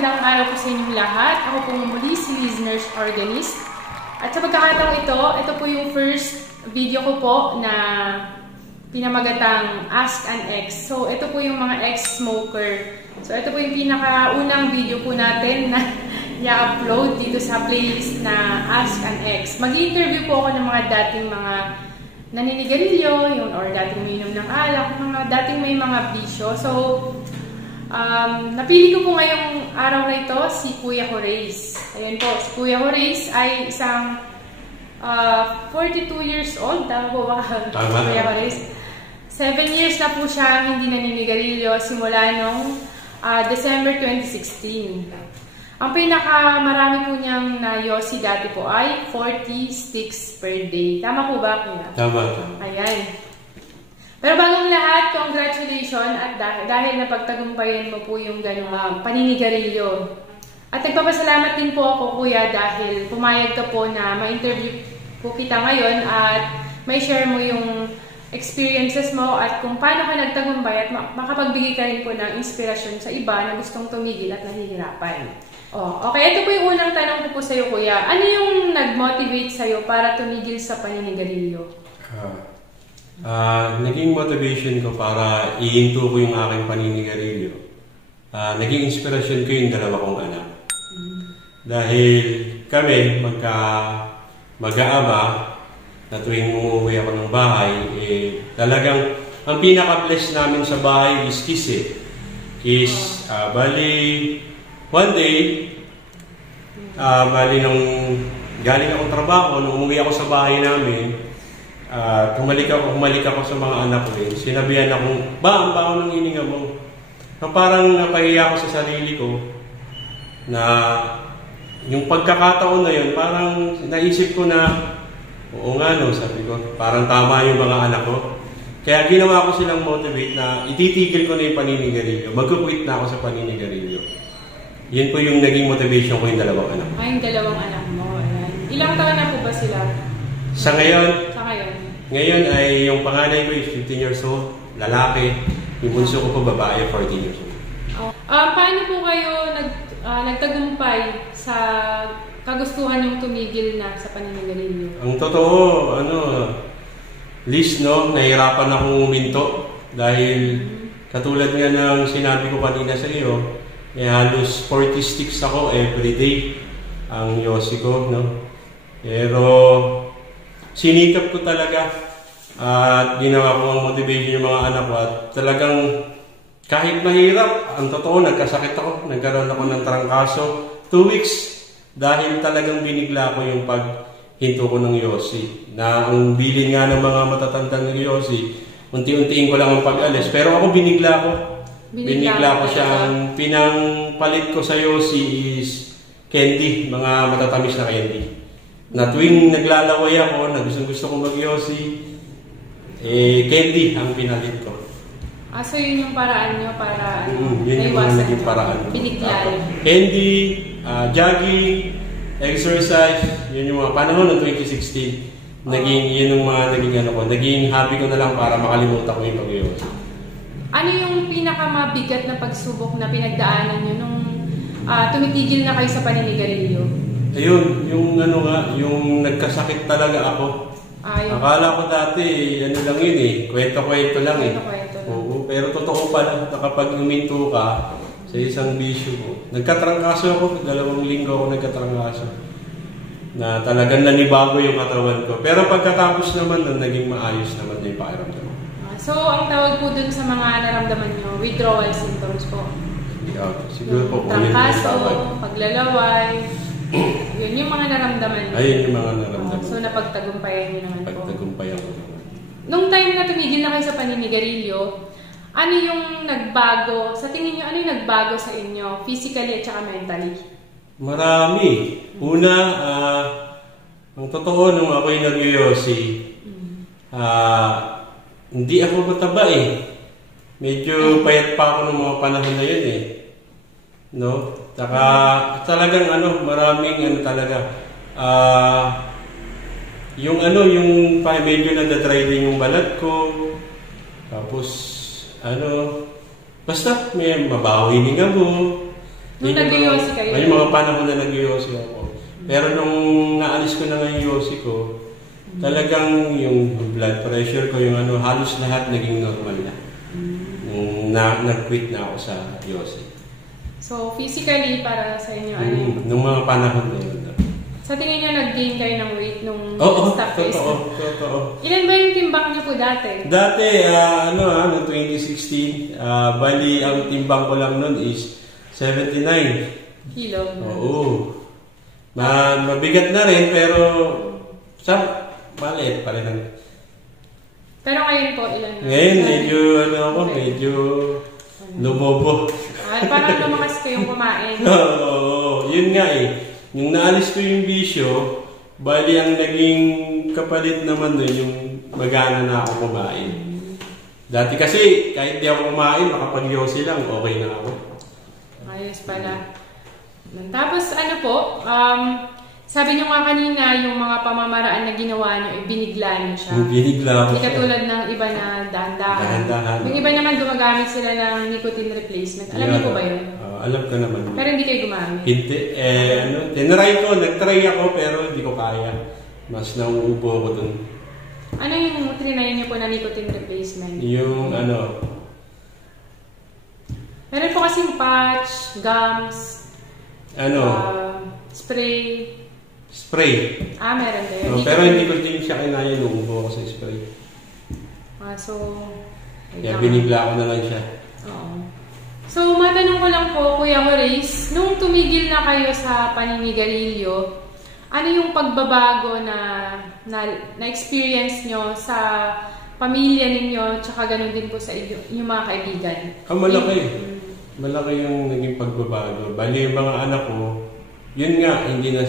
magandang araw po sa inyong lahat. Ako po muli si Liz Nurse Organist. At sa pagkakataong ito po yung first video ko po na pinamagatang Ask an Ex. So, ito po yung mga ex-smoker. So, ito po yung pinakaunang video po natin na i-upload dito sa playlist na Ask an Ex. Mag-interview po ako ng mga dating mga naninigarilyo, or dating uminom ng alak, mga dating may mga bisyo. So, napili ko po ngayong araw na ito si Kuya Horace. Ayan po, si Kuya Horace ay isang 42 years old. Tama po ba? Kuya Horace? 7 years na po siya hindi naninigarilyo simula noong December 2016. Ang pinakamarami po niyang na-yosi dati po ay 40 sticks per day. Tama po ba, Kuya? Tama. Ayan. Pero bagong lahat, congratulations at dahil napagtagumpayan mo po yung gano'ng paninigarilyo. At nagpapasalamat din po ako, Kuya, dahil pumayag ka po na ma-interview po kita ngayon at may share mo yung experiences mo at kung paano ka nagtagumpay at makapagbigay ka rin po ng inspirasyon sa iba na gustong tumigil at nahihirapan. Okay, ito po yung unang tanong ko po sa iyo, Kuya. Ano yung nag-motivate sa iyo para tumigil sa paninigarilyo? Naging motivation ko para ihinto ko yung aking paninigarilyo. Naging inspirasyon ko yung dalawa kong anak. Dahil kami, mag-aama, na tuwing umuwi ako ng bahay, talagang ang pinaka-bless namin sa bahay is kiss eh. Kiss, bali, one day, bali nung galing akong trabaho, nung umuwi ako sa bahay namin, kumalik ako sa mga anak ko eh. Sinabihan akong, ang baon ng hininga mo? Parang napahiya ako sa sarili ko na yung pagkakataon na yun, parang naisip ko na, oo nga no, sabi ko, parang tama yung mga anak ko. Kaya ginawa ko silang motivate na ititigil ko na yung paninigarilyo. Mag-quit na ako sa paninigarilyo. Yun po yung naging motivation ko yung dalawang anak. Yung dalawang anak mo. Ayan. Ilang taon na po ba sila? Sa ngayon? Sa ngayon. Ngayon ay yung panganay ko is 15 years old, lalaki. Yung bunso ko po babae, 14 years old. Paano po kayo nagtagumpay sa kagustuhan yung tumigil na sa paninigarilyo? Ang totoo, Liz, nahihirapan akong uminto dahil katulad nga ng sinabi ko kanina sa iyo, halos 40 sticks ako everyday ang yosi ko, Pero sinikap ko talaga at ginawa ko ang motivation yung mga anak ko at talagang kahit mahirap, ang totoo, nagkasakit ako, nagkaroon ako ng trangkaso, 2 weeks dahil talagang binigla ko yung paghinto ko ng yosi. Na ang bilin nga ng mga matatandang ng yosi, unti-untiin ko lang ang pag-alis. Pero ako binigla ko. Binigla ko siyang pinangpalit ko sa yosi is candy, mga matatamis na candy. Na tuwing naglalaway ako, na gusto ko mag-yosi, candy ang pinalit ko. So yun yung paraan nyo para yun yung naging paraan. Binigla. Candy, jogging, exercise, yun yung mga panahon ng 2016. Yun yung mga naging hobby ko na lang para makalimutan ko yung pag-yosi. Ano yung pinakamabigat na pagsubok na pinagdaanan nyo nung tumitigil na kayo sa paninigarilyo? Ayun, yung nagkasakit talaga ako. Akala ko dati, lang yun kwento-kwento lang Oo, pero totoo pala na kapag huminto ka sa isang bisyo ko. Nagkatrangkaso ako, 2 linggo ako nagkatrangkaso. Na talagang nanibago yung katawan ko. Pero pagkatapos naman nun, naging maayos naman yung pakiramdam. So, ang tawag po dun sa mga naramdaman nyo, withdrawal symptoms po? Siguro po. Trangkaso, paglalaway, yun yung mga naramdaman nyo? Ayun yung mga naramdaman. So, napagtagumpayan nyo naman po? Pagtagumpayan ko naman. Nung time na tumigil na kayo sa paninigarilyo, ano yung nagbago? Sa tingin nyo, ano yung nagbago sa inyo? Physically at saka mentally? Marami. Una, ang totoo nung ako'y nag-yosi, hindi ako mataba Medyo payat pa ako ng mga panahon na yun Saka talagang maraming talaga. Yung medyo nadadry din yung balat ko. Tapos basta may mabaho hininga mo. Nung nag-yosi kayo? May mga panahon na nag-yosi ako. Pero nung naalis ko na ng yosi ko, talagang yung blood pressure ko, yung ano, halos lahat naging normal na. Nung nag-quit na ako sa yosi. So, physically, para sa inyo, ano? Nung mga panahon na yun. Sa tingin nyo, nag-gain kayo ng weight nung stop phase? Totoo. Ilan ba yung timbang nyo po dati? Dati, noong 2016, bali, ang timbang ko lang nun is 79 kilo. Oo. Mabigat na rin, pero maliit pa rin. Pero ngayon po, ilan na? Ngayon, medyo lumobo. Parang lumakas ko yung kumain. Oo, yun nga eh. Nung naalis ko yung bisyo, bali ang naging kapalit naman doon yung magana na ako kumain. Dati kasi, kahit di ako kumain, makapag-yosi lang, okay na ako. Ayos pala. Tapos ano po, sabi niyo nga kanina, yung mga pamamaraan na ginawa niyo, binigla niyo siya. Binigla ko. Hindi katulad ng iba na dahan-dahan. Yung iba naman gumagamit sila ng nicotine replacement. Alam niyo po ba yun? Alam ko naman. Pero hindi kayo gumamit? Hindi. Nag-try ako pero hindi ko kaya. Mas nauubo ako dun. Ano yung trinay niyo po na nicotine replacement? Yung meron po kasing patch, gums, spray. Spray. Meron kayo. Pero hindi ko din siya kinaya, nauubo ako sa spray. Kaya binigla ko na lang siya. Oo. So, matanong ko lang po, Kuya Horace, nung tumigil na kayo sa paninigarilyo, ano yung pagbabago na experience nyo sa pamilya ninyo, tsaka ganun din po sa inyong mga kaibigan? Malaki. Malaki yung naging pagbabago. Bali, yung mga anak ko, yun nga, hindi na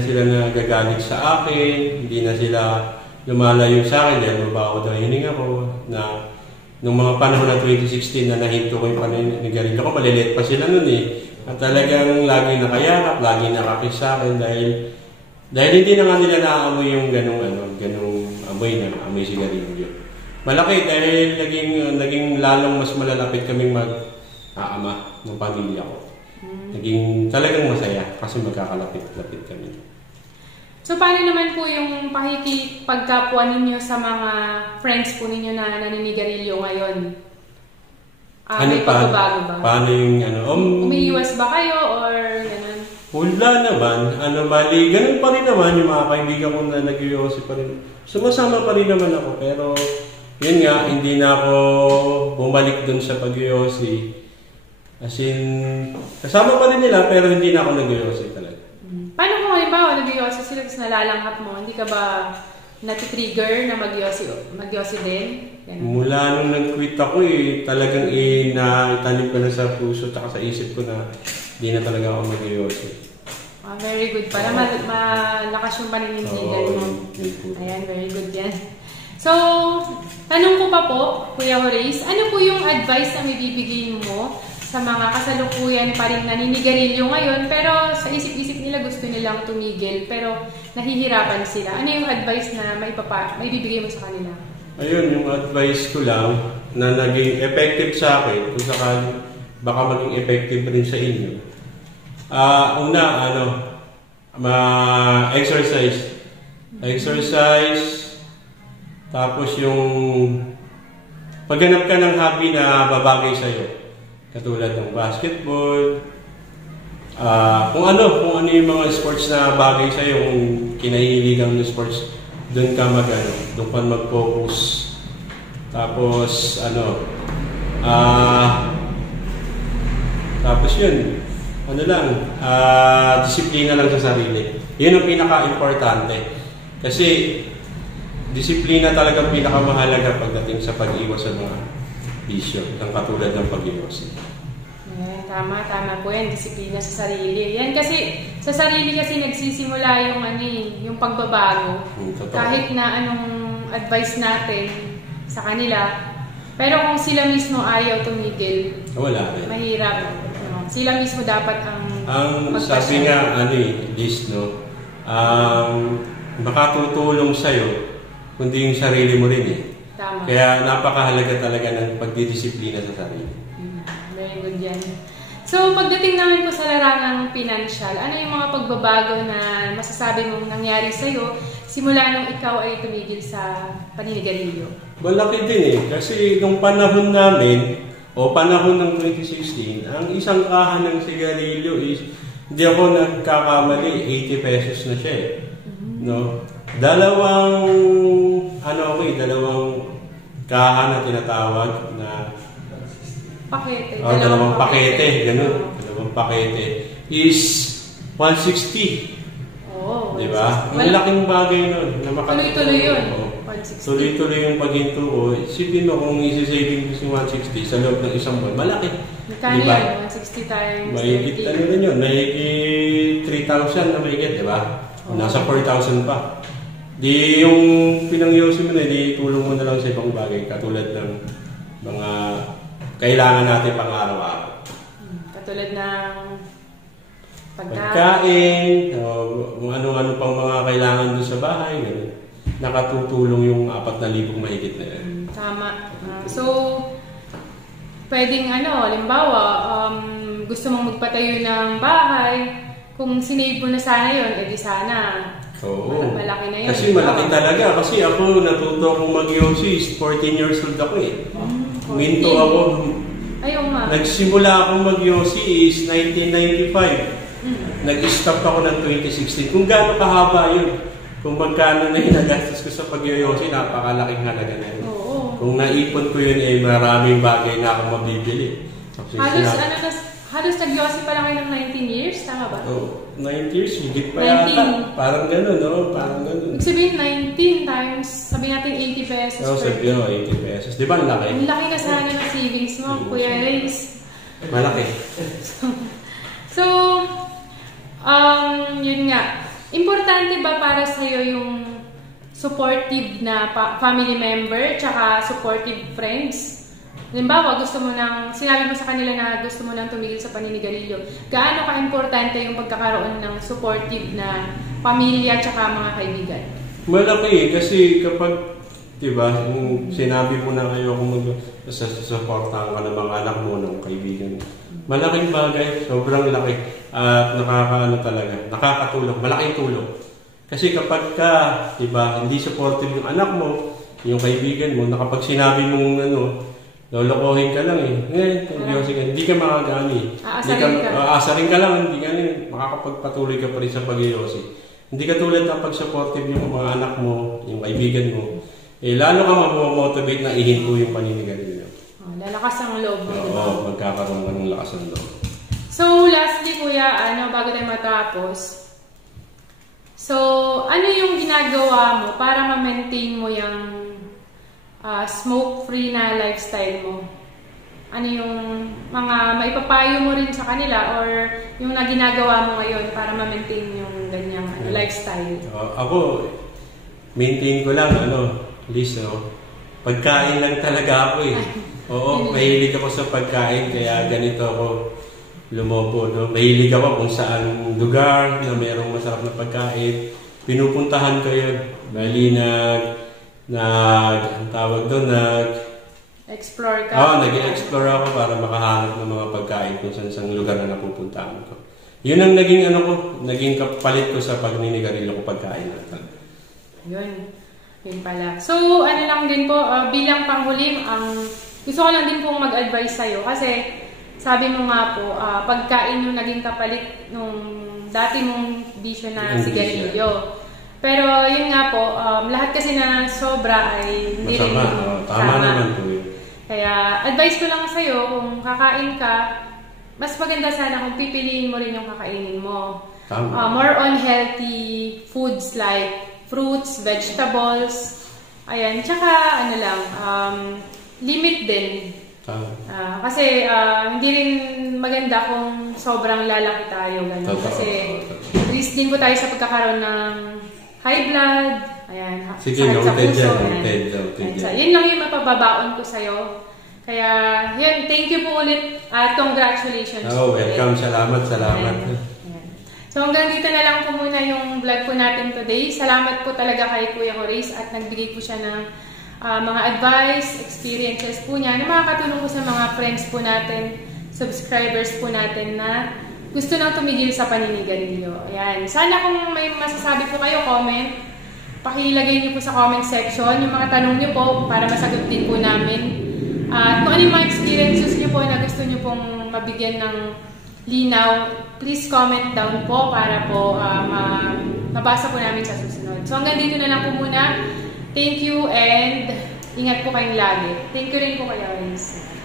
sila nagagalit sa akin, hindi na sila lumalayo sa akin dahil mabaho daw hininga ko na nung mga panahon ng 2016 na nahinto ko yung paninigarilyo ko, malilit pa sila nun eh. At talagang lagi nakayakap, lagi nakakiss sa akin dahil hindi na nga nila naaamoy yung ganung amoy na amoy sigarilyo. Malaki dahil naging lalong mas malalapit kaming mag-aama ng pamilya ko. Naging talagang masaya kasi magkakalapit-lapit kami. So, paano naman po yung pakikipagkapwa ninyo sa mga friends po ninyo na naninigarilyo ngayon? May pagbabago ba? Paano yung umiiwas ba kayo or gano'n? Wala naman. Bali, ganun pa rin naman yung mga kaibigan ko na nag-yosi pa rin. Sumasama pa rin naman ako, pero yun nga, hindi na ako bumalik dun sa pag-yosi. As in, kasama pa rin nila, pero hindi na ako nag-yosi talaga. Paano kung halimbawa nag-yosi sila tapos nalalanghap mo? Hindi ka ba nati-trigger na mag-yosi din? Ganun. Mula nung nag-quit ako talagang naitanim ko na sa puso at sa isip ko na hindi na talaga ako mag-yosi. Very good. Para malakas yung paninindigan mo. Ayan, very good yan. So, tanong ko pa po, Kuya Horace, ano po yung advice na ibibigay mo sa mga kasalukuyan pa rin naninigarilyo ngayon, pero sa isip-isip nila gusto nilang tumigil, pero nahihirapan sila. Ano yung advice na maibibigay mo sa kanila? Ayun, yung advice ko lang na naging effective sa akin, kung sakali baka maging effective rin sa inyo. Exercise. Tapos yung pagganap ka ng hobby na babagay sa'yo. Katulad ng basketball, kung ano yung mga sports na bagay sa'yo, kung kinahihiligan ng sports, doon ka mag-focus. Tapos, tapos yun, disiplina lang sa sarili. Yun ang pinaka-importante. Kasi, disiplina talagang pinakamahalaga pagdating sa pag-iwas sa mga bisyo, ng katulad ng pag-iwas. Tama po yan, disiplina sa sarili. Yan kasi, sa sarili kasi nagsisimula yung pagbabago. Kahit na anong advice natin sa kanila, pero kung sila mismo ayaw tumigil, wala rin. Mahirap. Sila mismo dapat ang sabi nga, Liz, makatutulong sa'yo, kundi yung sarili mo rin eh. Tama. Kaya napakahalaga talaga ng pagdidisiplina sa sarili. Very good yan. So, pagdating namin po sa larangang pinansyal, ano yung mga pagbabago na masasabi mong nangyari sa'yo simula nung ikaw ay tumigil sa paninigarilyo? Malaki din eh. Kasi nung panahon namin, o panahon ng 2016, ang isang kahan ng sigarilyo is, hindi ako nagkakamali, 80 pesos na siya eh. No? Dalawang kahan na tinatawag na Pakete. dalawang pakete, ganun. Dalawang pakete is 160. Oh, Di ba? Ang laking bagay nun. Tuloy-tuloy yun. 160. Tuloy-tuloy yung paghinto ko. Isipin mo kung isi-saving ko si 160 sa loob ng isang buwan. Malaki. Magkano diba? yan? 160 times Mahigit 30. ano rin yun. Mahigit 3,000 na mahigit, di ba? Nasa 4,000 pa. Di yung pinangyosi mo na, di tulong mo na lang sa ibang bagay. Katulad ng mga kailangan natin pang araw-araw. Katulad ng pagkain, kung ano-ano pang mga kailangan doon sa bahay. Ganun. Nakatutulong yung 4,000 mahigit na yan. Tama. So, pwedeng halimbawa, gusto mong magpatayo ng bahay, kung sinave mo na sana yun, edi sana. Oo. Malaki na yun. Kasi malaki talaga. Kasi ako natuto akong mag-yosi. 14 years old ako eh. Minto ako. Ayaw nga. Nagsimula akong mag-yosi is 1995. Nag-stop ako ng 2016. Kung gaano kahaba yun. Kung magkano na hinagastos ko sa pag-yosi, napakalaking halaga na yun. Oo. Kung naipon ko yun, maraming bagay na akong mabibili. Halos nag-yosi pa lang kayo ng 19 years, tama ba? Oh, 9 years, higit pa 19. yata. Parang gano'n, no? Parang gano'n. Ibig sabihin, 19 times, sabi natin 80 pesos Sabi ko, 80 pesos. Di ba ang laki? Ang laki na sana ng savings mo, Kuya Reyes. Malaki. So, yun nga. Importante ba para sa'yo yung supportive na family member tsaka supportive friends? Halimbawa, sinabi mo sa kanila na gusto mo nang tumigil sa paninigarilyo. Gaano ka-importante yung pagkakaroon ng supportive na pamilya tsaka mga kaibigan? Malaki kasi kapag, diba, sinabi mo na kayo kung mag-supportahan ka ng mga anak mo, ng kaibigan. Malaking bagay, sobrang laki. At nakakatulong, malaking tulong. Kasi kapag diba, hindi supportive yung anak mo, yung kaibigan mo, kapag sinabi mong lolokohin ka lang eh. Hindi ka makagani. Aasarin ka lang, hindi ka makakapagpatuloy ka pa rin sa pag-iyosi. Hindi ka tulad ng pag-supportive yung mga anak mo, yung kaibigan mo. Lalo ka mamomotivate na ihinto yung paninigarilyo. Lalakas ang loob mo, diba? Oo, magkakaroon ka ng lakas ng loob. So, lastly, Kuya, bago tayo matapos, ano yung ginagawa mo para ma-maintain mo yung smoke-free na lifestyle mo? Ano yung mga maipapayo mo rin sa kanila or yung ginagawa mo ngayon para ma-maintain yung ganyang lifestyle? Ako, maintain ko lang, Liz, pagkain lang talaga ako eh. Oo, mahilig ako sa pagkain, kaya ganito ako lumobo. Mahilig ako kung saan lugar na mayroong masarap na pagkain. Pinupuntahan ko yun. Bali explore ka? Nag-explore ako para makahanap ng mga pagkain kung saan lugar na napupuntahan ko. Yun ang naging kapalit ko sa pagninigarilyo ko pagkain natin. Yun pala. So, lang din po, bilang panghuling, gusto ko lang din pong mag-advise sa'yo kasi sabi mo nga po, pagkain yung naging kapalit nung dati mong bisyo na sigarilyo. Pero yun nga po, lahat kasi na sobra ay hindi rin tama naman po yun. Kaya advice ko lang sa'yo, kung kakain ka, mas maganda sana kung pipiliin mo rin yung kakainin mo. More on healthy foods like fruits, vegetables, ayan. Tsaka limit din. Kasi hindi rin maganda kung sobrang lalaki tayo. Kasi risk din po tayo sa pagkakaroon ng high blood, sakit sa puso. Yun lang yung mapababaon ko sa'yo. Kaya, yun, thank you po ulit at congratulations. Welcome. Salamat. So hanggang dito na lang po muna yung vlog po natin today. Salamat po talaga kay Kuya Horace at nagbigay po siya ng mga advice, experiences po niya na makakatulong po sa mga friends po natin subscribers po natin na gusto nang tumigil sa paninigarilyo. Ayan. Sana kung may masasabi po kayo, comment. Pakilagay niyo po sa comment section yung mga tanong niyo po para masagot din po namin. At kung ano yung mga experiences niyo po na gusto niyo pong mabigyan ng linaw, please comment down po para po mabasa po namin sa susunod. So hanggang dito na lang po muna. Thank you and ingat po kayong lagi. Thank you rin po kayo, Aris.